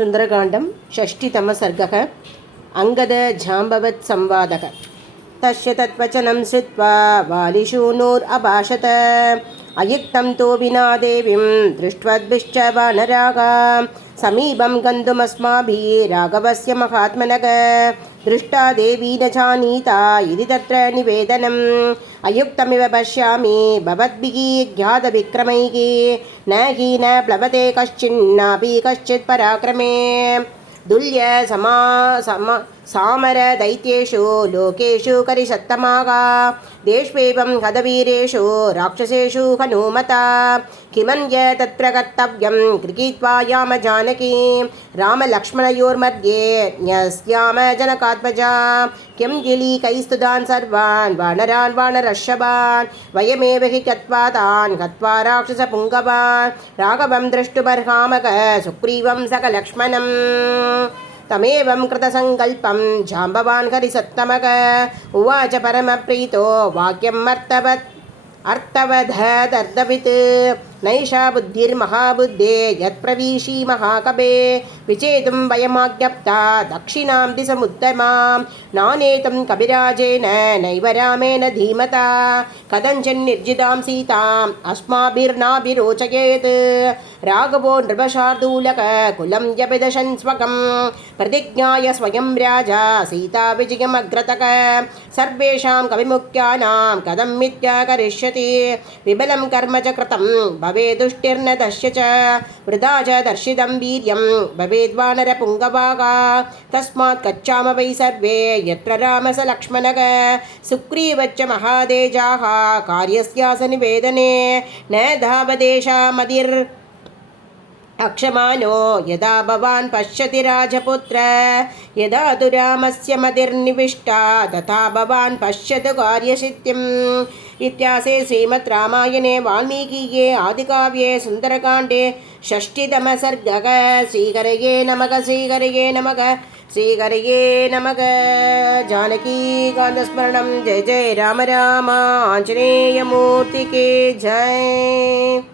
सुन्दरकाण्डं षष्टितमः सर्गः अङ्गदजाम्बवत् संवादः। तस्य तद्वचनं श्रुत्वा वालिशूनुरभाषत। अयुक्तं तु विना देवीं दृष्ट्वद्भिश्च वानरागा समीपं गन्तुमस्माभिः राघवस्य महात्मनः। दृष्टा देवी न जानीता इति तत्र निवेदनम्। अयुक्तमिव पश्यामि भवद्भिः ज्ञातविक्रमैः न हि न प्लवते कश्चिन्नापि कश्चित् पराक्रमे। दुल्य सामर दैत्येषु लोकेषु करिसत्तमाः देष्वेवं हतवीरेषु राक्षसेषु हनुमता किमन्य तत्र कर्तव्यं गृहीत्वा याम जानकी रामलक्ष्मणयोर्मध्ये न्यस्याम जनकात्मजा किं गिलीकैस्तुतान् सर्वान् वानरान् वानरर्षभान् वयमेव हि गत्वा तान् हत्वा राक्षसपुङ्गवान् राघवं द्रष्टुमर्हामः सुग्रीवं सकलक्ष्मणम्। तमेवं कृतसङ्कल्पं जाम्बवान् हरिसत्तमः उवाच परमप्रीतो वाक्यम् अर्थवदर्दवित् नैषा बुद्धिर्महाबुद्धे यत्प्रवीशी महाकवे विचेतुं वयमाज्ञप्ता दक्षिणां दिशमुत्तमां नानेतं कविराजेन नैव रामेण धीमता कथञ्चिन्निर्जितां सीताम् अस्माभिर्नाभिरोचयेत्। राघवो नृपशार्दूलक कुलं व्यभिदशन् स्वकं प्रतिज्ञाय स्वयं राजा सीता विजयमग्रतक सर्वेषां कविमुख्यानां कथं मिथ्या करिष्यति विबलं कर्म च कृतं भवेदुष्टिर्न दश्य च वृथा च दर्शितं वीर्यं भवेद्वानरपुङ्गवाः तस्मात् गच्छाम वै सर्वे यत्र रामः स लक्ष्मणः सुग्रीवश्च महातेजाः कार्यस्यास्य निवेदने न धावदेशामदिर् अक्षमानो यदा भवान् पश्यति राजपुत्र यदा तु रामस्य मतिर्निविष्टा तथा भवान् पश्यतु कार्यसिद्धिम्। इत्यासे श्रीमद् रामायणे वाल्मीकिये आदिकाव्ये सुन्दरकाण्डे षष्टितमः सर्गः। श्रीहरये नमः श्रीहरये नमः श्रीहरये नमः। जानकीकान्तस्मरणं जय जय राम राम आञ्जनेयमूर्तिके जय।